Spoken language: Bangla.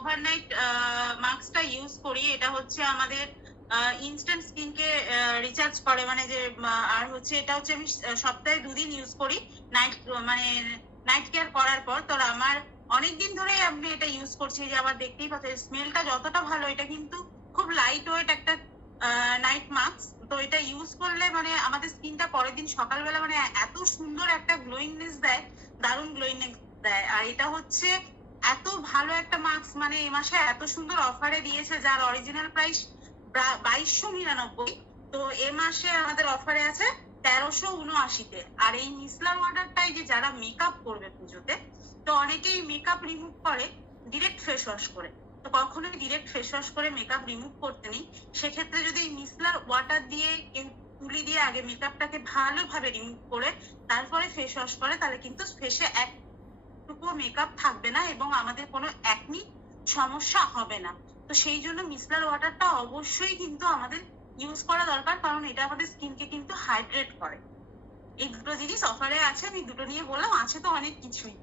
ওভারনাইট মাস্কটা ইউজ করি, এটা হচ্ছে আমাদের ইনস্ট্যান্ট স্কিনকে রিচার্জ করে, মানে যে আর হচ্ছে এটা হচ্ছে আমি সপ্তাহে 2 দিন ইউজ করি নাইট, মানে নাইট কেয়ার করার পর। তো আমার অনেকদিন ধরে আমি এটা ইউজ করছি, যে আবার দেখতেই পাচ্ছি স্মেলটা যতটা ভালো, এটা কিন্তু খুব লাইট ওয়েট একটা নাইট মাস্ক। তো এটা ইউজ করলে মানে আমাদের স্কিনটা পরের দিন সকালবেলা মানে এত সুন্দর একটা গ্লোয়িংনেস দেয়, দারুণ গ্লোয়িংনেস দেয়। আর এটা হচ্ছে এত ভালো একটা মাস্ক, মানে এই মাসে এত সুন্দর অফারে দিয়েছে, যার অরিজিনাল প্রাইস 2299, তো এ মাসে আমাদের অফারে আছে 1379-তে। আর এই মিসলার ওয়াটারটাই যে যারা মেকআপ করবে পুজোতে, তো অনেকেই মেকআপ রিমুভ করে ডিরেক্ট ফেস ওয়াশ করে, তো কখনোই ডিরেক্ট ফেস ওয়াশ করে মেকআপ রিমুভ করতে নেই। সেক্ষেত্রে যদি মিসলার ওয়াটার দিয়ে তুলি দিয়ে আগে মেকআপটাকে ভালোভাবে রিমুভ করে তারপরে ফেস ওয়াশ করে, তাহলে কিন্তু ফেসে একটুকু মেকআপ থাকবে না এবং আমাদের কোনো একনি সমস্যা হবে না। তো সেই জন্য মিসলার ওয়াটারটা অবশ্যই কিন্তু আমাদের ইউজ করা দরকার, কারণ এটা আমাদের স্কিনকে কিন্তু হাইড্রেট করে। এই দুটো জিনিস অফারে আছে, আমি দুটো নিয়ে বললাম, আছে তো অনেক কিছুই।